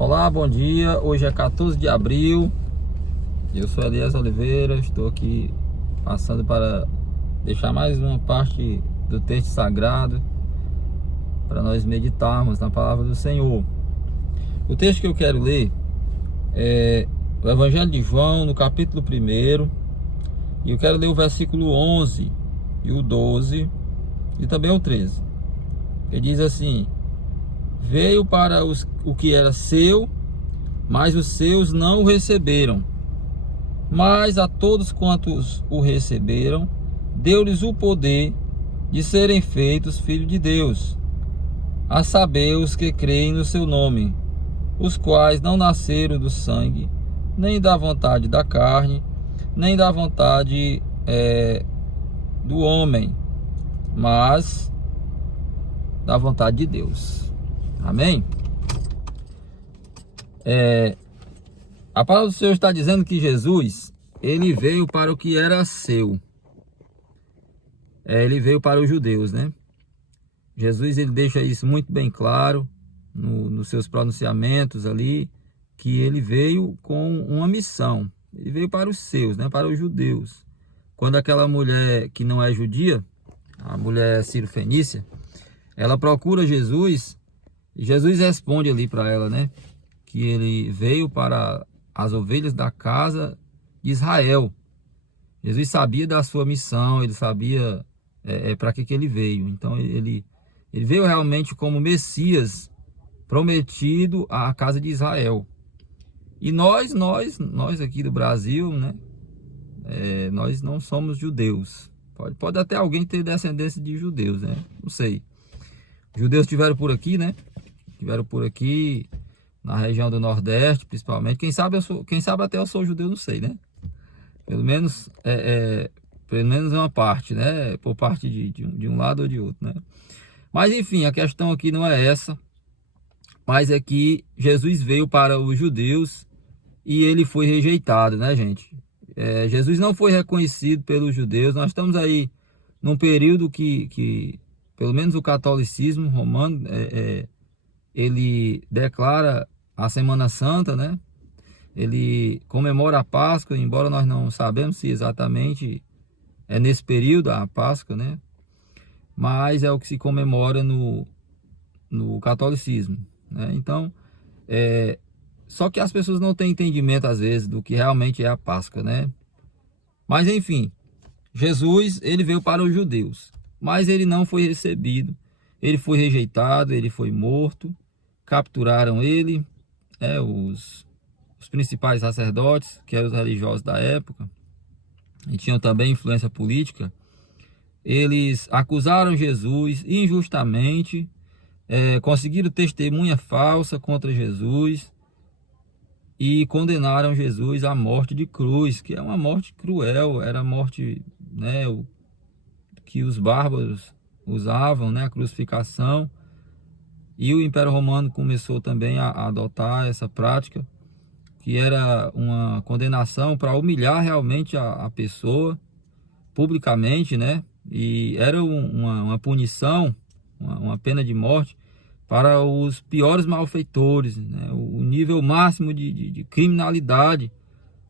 Olá, bom dia. Hoje é 14 de abril. Eu sou Elias Oliveira. Estou aqui passando para deixar mais uma parte do texto sagrado para nós meditarmos na palavra do Senhor. O texto que eu quero ler é o Evangelho de João, no capítulo 1. E eu quero ler o versículo 11 e o 12 e também o 13. Ele diz assim: veio para o que era seu, mas os seus não o receberam. Mas a todos quantos o receberam, deu-lhes o poder de serem feitos filhos de Deus, a saber, os que creem no seu nome, os quais não nasceram do sangue, nem da vontade da carne, nem da vontade do homem, mas da vontade de Deus. Amém? A palavra do Senhor está dizendo que Jesus, ele veio para o que era seu. Ele veio para os judeus, né? Jesus, ele deixa isso muito bem claro nos seus pronunciamentos ali, que ele veio com uma missão. Ele veio para os seus, né? Para os judeus. Quando aquela mulher que não é judia, a mulher Ciro-fenícia, ela procura Jesus, e Jesus responde ali para ela, né? Que ele veio para as ovelhas da casa de Israel. Jesus sabia da sua missão, ele sabia para que ele veio. Então ele veio realmente como Messias prometido à casa de Israel. E nós aqui do Brasil, né? Nós não somos judeus. Pode até alguém ter descendência de judeus, né? Não sei. Os judeus estiveram por aqui, né? Estiveram por aqui na região do Nordeste, principalmente. Quem sabe até eu sou judeu, não sei, né? Pelo menos uma parte, né? Por parte de um lado ou de outro, né? Mas enfim, a questão aqui não é essa, mas é que Jesus veio para os judeus e ele foi rejeitado, né, gente? Jesus não foi reconhecido pelos judeus. Nós estamos aí num período que pelo menos o catolicismo romano, ele declara a Semana Santa, né? Ele comemora a Páscoa, embora nós não sabemos se exatamente é nesse período a Páscoa, né? Mas é o que se comemora no catolicismo, né? Então, só que as pessoas não têm entendimento às vezes do que realmente é a Páscoa, né? Mas enfim, Jesus, ele veio para os judeus, mas ele não foi recebido, ele foi rejeitado, ele foi morto, capturaram ele, os principais sacerdotes, que eram os religiosos da época, e tinham também influência política. Eles acusaram Jesus injustamente, conseguiram testemunha falsa contra Jesus e condenaram Jesus à morte de cruz, que é uma morte cruel, era a morte, né, que os bárbaros usavam, né, a crucificação. E o Império Romano começou também a adotar essa prática, que era uma condenação para humilhar realmente a pessoa publicamente, né? E era uma punição, uma pena de morte para os piores malfeitores, né? O nível máximo de criminalidade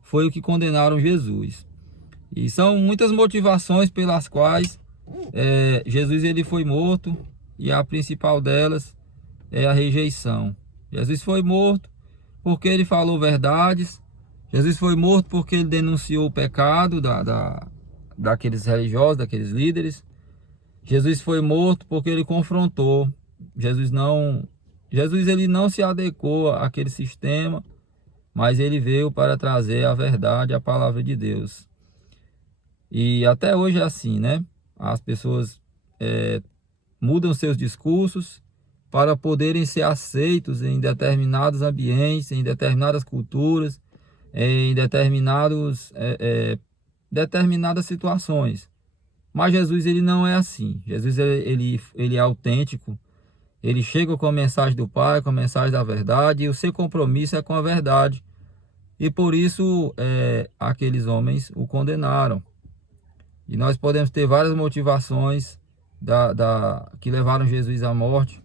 foi o que condenaram Jesus. E são muitas motivações pelas quais Jesus ele foi morto, e a principal delas é a rejeição. Jesus foi morto porque ele falou verdades. Jesus foi morto porque ele denunciou o pecado daqueles religiosos, daqueles líderes. Jesus foi morto porque ele confrontou. Jesus ele não se adequou àquele sistema, mas ele veio para trazer a verdade, a palavra de Deus. E até hoje é assim, né? As pessoas mudam seus discursos para poderem ser aceitos em determinados ambientes, em determinadas culturas, em determinadas situações. Mas Jesus ele não é assim. Jesus ele é autêntico. Ele chega com a mensagem do Pai, com a mensagem da verdade, e o seu compromisso é com a verdade. E por isso aqueles homens o condenaram. E nós podemos ter várias motivações que levaram Jesus à morte.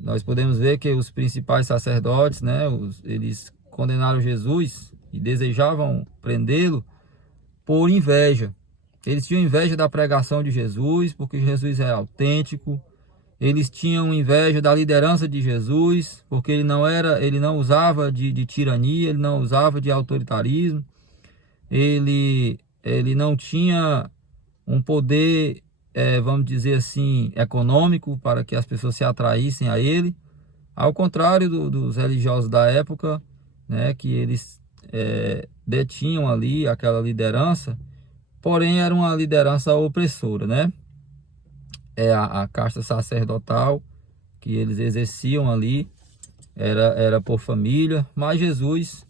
nós podemos ver que os principais sacerdotes, né, eles condenaram Jesus e desejavam prendê-lo por inveja. Eles tinham inveja da pregação de Jesus, porque Jesus é autêntico. Eles tinham inveja da liderança de Jesus, porque ele não usava de tirania, ele não usava de autoritarismo. Ele não tinha um poder, vamos dizer assim, econômico para que as pessoas se atraíssem a ele. Ao contrário dos religiosos da época, né, que eles detinham ali aquela liderança, porém era uma liderança opressora, né? A casta sacerdotal que eles exerciam ali era por família, mas Jesus,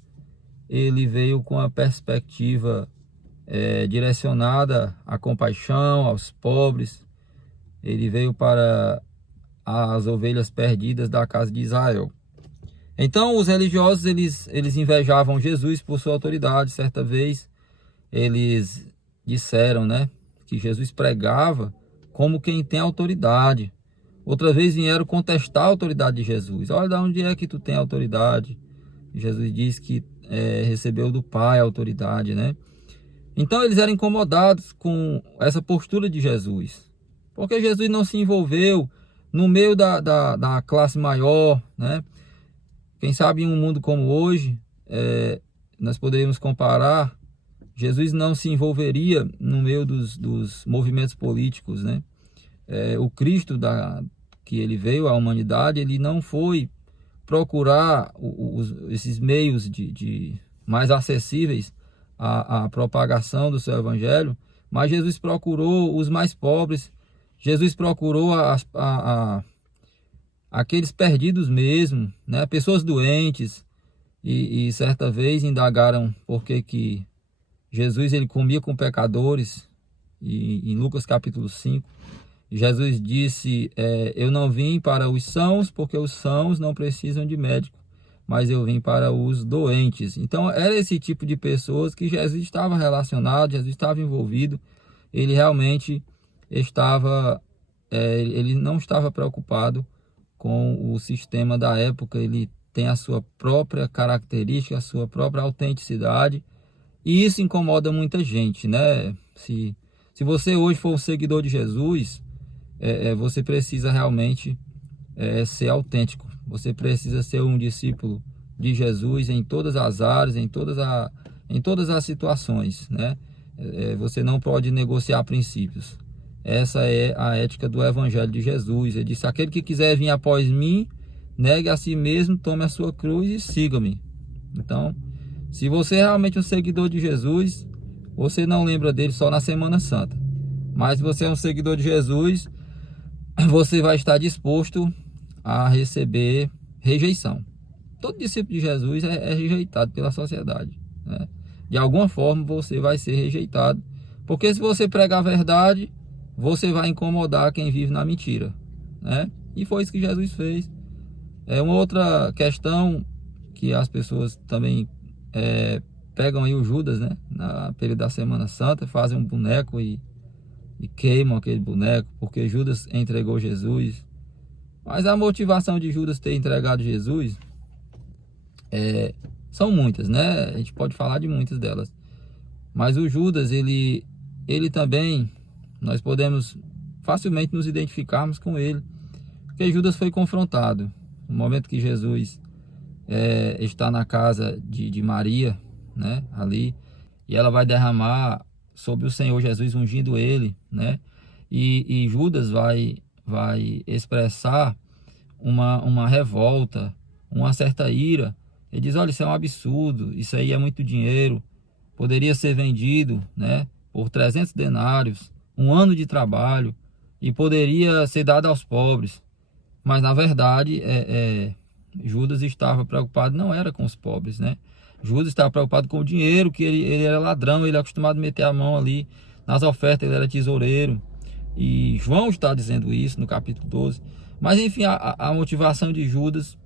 ele veio com a perspectiva direcionada à compaixão, aos pobres. Ele veio para as ovelhas perdidas da casa de Israel. Então os religiosos, eles invejavam Jesus por sua autoridade. Certa vez eles disseram, né, que Jesus pregava como quem tem autoridade. Outra vez vieram contestar a autoridade de Jesus. Olha, de onde é que tu tem autoridade? Jesus diz que recebeu do Pai a autoridade, né? Então eles eram incomodados com essa postura de Jesus, porque Jesus não se envolveu no meio da classe maior, né? Quem sabe em um mundo como hoje, nós poderíamos comparar, Jesus não se envolveria no meio dos movimentos políticos, né? O Cristo que ele veio à humanidade, ele não foi procurar esses meios mais acessíveis à propagação do seu evangelho, mas Jesus procurou os mais pobres. Jesus procurou aqueles perdidos mesmo, né? Pessoas doentes, e certa vez indagaram por que Jesus ele comia com pecadores, e em Lucas capítulo 5, Jesus disse, eu não vim para os sãos, porque os sãos não precisam de médico, mas eu vim para os doentes. Então era esse tipo de pessoas que Jesus estava relacionado, Jesus estava envolvido. Ele realmente estava, ele não estava preocupado com o sistema da época. Ele tem a sua própria característica, a sua própria autenticidade, e isso incomoda muita gente, né? Se você hoje for um seguidor de Jesus, você precisa realmente ser autêntico. Você precisa ser um discípulo de Jesus em todas as áreas, em todas as situações, né? Você não pode negociar princípios. Essa é a ética do Evangelho de Jesus. Ele disse, aquele que quiser vir após mim, negue a si mesmo, tome a sua cruz e siga-me. Então, se você é realmente um seguidor de Jesus, você não lembra dele só na Semana Santa. Mas se você é um seguidor de Jesus, você vai estar disposto a receber rejeição. Todo discípulo de Jesus é rejeitado pela sociedade, né? De alguma forma você vai ser rejeitado, porque se você pregar a verdade, você vai incomodar quem vive na mentira, né? E foi isso que Jesus fez. Uma outra questão que as pessoas também pegam aí o Judas, né? Na período da Semana Santa, fazem um boneco e queimam aquele boneco, porque Judas entregou Jesus. Mas a motivação de Judas ter entregado Jesus são muitas, né? A gente pode falar de muitas delas. Mas o Judas, ele também, nós podemos facilmente nos identificarmos com ele, porque Judas foi confrontado. No momento que Jesus está na casa de Maria, né? Ali, e ela vai derramar sobre o Senhor Jesus, ungindo ele, né? E Judas vai expressar uma revolta, uma certa ira. Ele diz, olha, isso é um absurdo, isso aí é muito dinheiro, poderia ser vendido, né, por 300 denários, um ano de trabalho, e poderia ser dado aos pobres. Mas na verdade, Judas estava preocupado, não era com os pobres, né? Judas estava preocupado com o dinheiro, que ele era ladrão, ele era acostumado a meter a mão ali nas ofertas, ele era tesoureiro. E João está dizendo isso no capítulo 12. Mas enfim, a motivação de Judas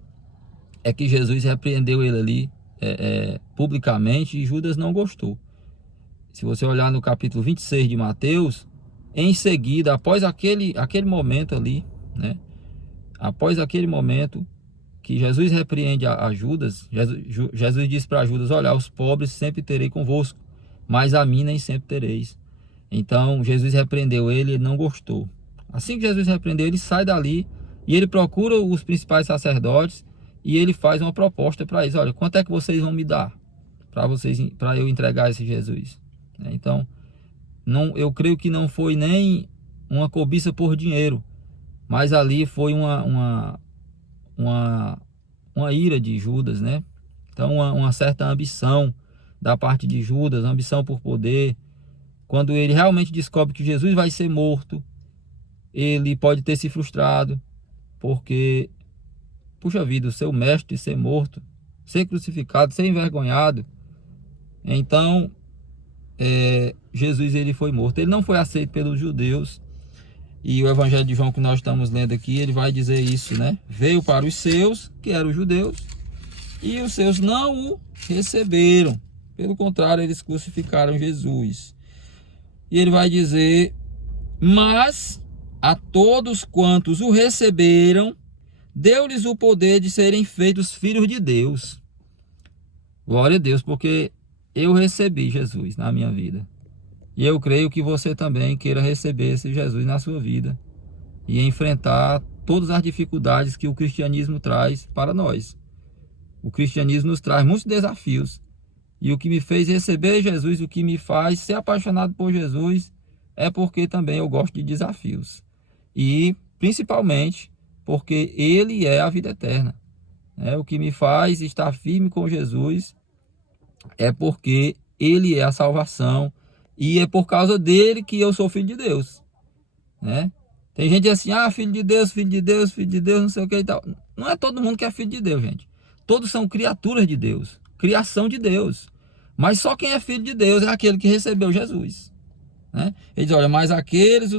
é que Jesus repreendeu ele ali publicamente, e Judas não gostou. Se você olhar no capítulo 26 de Mateus, em seguida, após aquele momento ali, né, após aquele momento que Jesus repreende a Judas, Jesus diz para Judas: olha, os pobres sempre terei convosco, mas a mim nem sempre tereis. Então Jesus repreendeu ele não gostou. Assim que Jesus repreendeu, ele sai dali e ele procura os principais sacerdotes e ele faz uma proposta para eles: olha, quanto é que vocês vão me dar para eu entregar esse Jesus? Então, eu creio que não foi nem uma cobiça por dinheiro, mas ali foi uma ira de Judas, né? Então, uma certa ambição da parte de Judas, ambição por poder. Quando ele realmente descobre que Jesus vai ser morto, ele pode ter se frustrado, porque, puxa vida, o seu mestre ser morto, ser crucificado, ser envergonhado. Então, Jesus ele foi morto. Ele não foi aceito pelos judeus. E o Evangelho de João que nós estamos lendo aqui, ele vai dizer isso, né? Veio para os seus, que eram os judeus, e os seus não o receberam. Pelo contrário, eles crucificaram Jesus. E ele vai dizer: mas a todos quantos o receberam, deu-lhes o poder de serem feitos filhos de Deus. Glória a Deus, porque eu recebi Jesus na minha vida. E eu creio que você também queira receber esse Jesus na sua vida e enfrentar todas as dificuldades que o cristianismo traz para nós. O cristianismo nos traz muitos desafios. E o que me fez receber Jesus, o que me faz ser apaixonado por Jesus, é porque também eu gosto de desafios. E principalmente porque Ele é a vida eterna. O que me faz estar firme com Jesus é porque Ele é a salvação. E é por causa dele que eu sou filho de Deus, né? Tem gente assim: filho de Deus, filho de Deus, filho de Deus, não sei o que e tal. Não é todo mundo que é filho de Deus, gente. Todos são criaturas de Deus, criação de Deus. Mas só quem é filho de Deus é aquele que recebeu Jesus, né? Ele diz: olha, mas aqueles,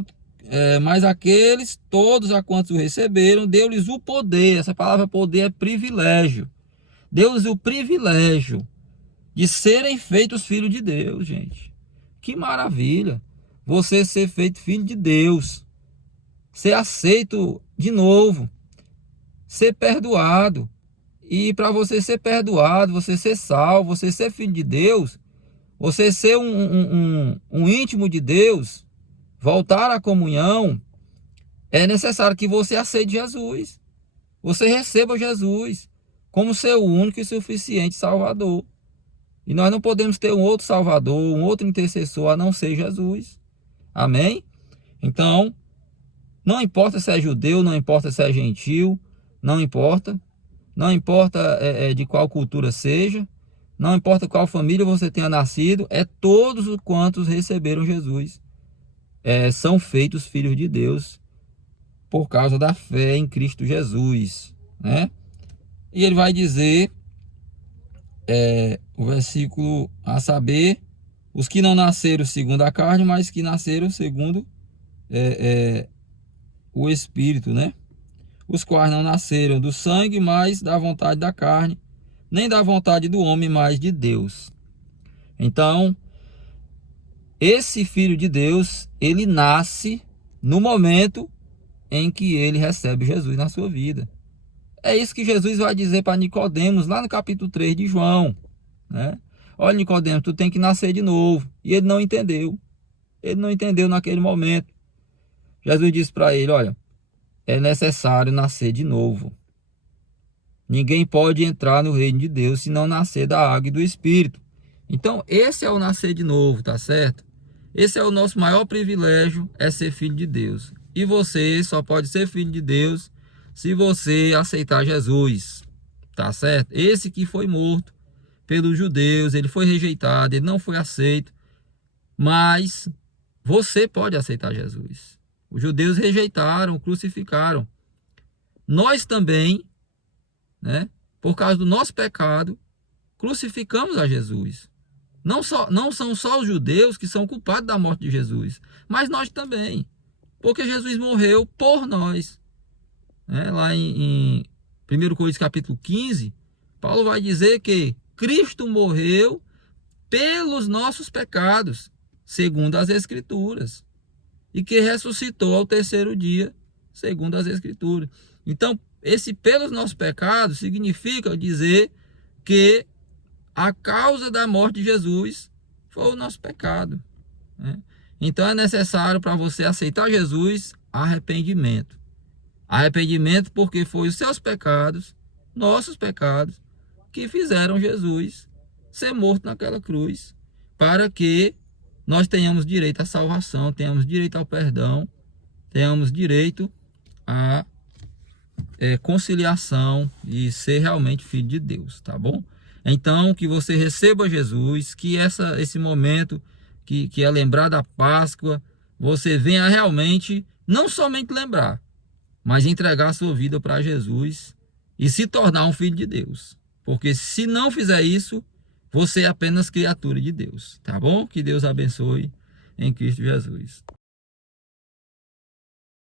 todos a quantos o receberam, deu-lhes o poder. Essa palavra poder é privilégio. Deu-lhes o privilégio de serem feitos filhos de Deus, gente. Que maravilha! Você ser feito filho de Deus, ser aceito de novo, ser perdoado. E para você ser perdoado, você ser salvo, você ser filho de Deus, você ser um íntimo de Deus, voltar à comunhão, é necessário que você aceite Jesus. Você receba Jesus como seu único e suficiente Salvador. E nós não podemos ter um outro Salvador, um outro intercessor a não ser Jesus. Amém? Então, não importa se é judeu, não importa se é gentil, não importa. Não importa de qual cultura seja, não importa qual família você tenha nascido, todos os quantos receberam Jesus. São feitos filhos de Deus por causa da fé em Cristo Jesus, né? E ele vai dizer, o versículo a saber: os que não nasceram segundo a carne, mas que nasceram segundo o Espírito, né? Os quais não nasceram do sangue, mas da vontade da carne, nem da vontade do homem, mas de Deus. Então, esse filho de Deus, ele nasce no momento em que ele recebe Jesus na sua vida. É isso que Jesus vai dizer para Nicodemos lá no capítulo 3 de João, né? Olha, Nicodemos, tu tem que nascer de novo. E ele não entendeu. Ele não entendeu naquele momento. Jesus disse para ele: olha, é necessário nascer de novo. Ninguém pode entrar no reino de Deus se não nascer da água e do Espírito. Então, esse é o nascer de novo, tá certo? Esse é o nosso maior privilégio, é ser filho de Deus. E você só pode ser filho de Deus se você aceitar Jesus, tá certo? Esse que foi morto pelos judeus, ele foi rejeitado, ele não foi aceito, mas você pode aceitar Jesus. Os judeus rejeitaram, crucificaram. Nós também, né, por causa do nosso pecado, crucificamos a Jesus. Não são só os judeus que são culpados da morte de Jesus, mas nós também, porque Jesus morreu por nós. Lá em 1 Coríntios capítulo 15, Paulo vai dizer que Cristo morreu pelos nossos pecados, segundo as Escrituras, e que ressuscitou ao terceiro dia, segundo as Escrituras. Então, esse pelos nossos pecados significa dizer que a causa da morte de Jesus foi o nosso pecado, né? Então é necessário para você aceitar Jesus arrependimento. Arrependimento porque foi os seus pecados, nossos pecados, que fizeram Jesus ser morto naquela cruz, para que nós tenhamos direito à salvação, tenhamos direito ao perdão, tenhamos direito à conciliação e ser realmente filho de Deus, tá bom? Então, que você receba Jesus, que esse momento que é lembrar da Páscoa, você venha realmente, não somente lembrar, mas entregar a sua vida para Jesus e se tornar um filho de Deus. Porque se não fizer isso, você é apenas criatura de Deus, tá bom? Que Deus abençoe em Cristo Jesus.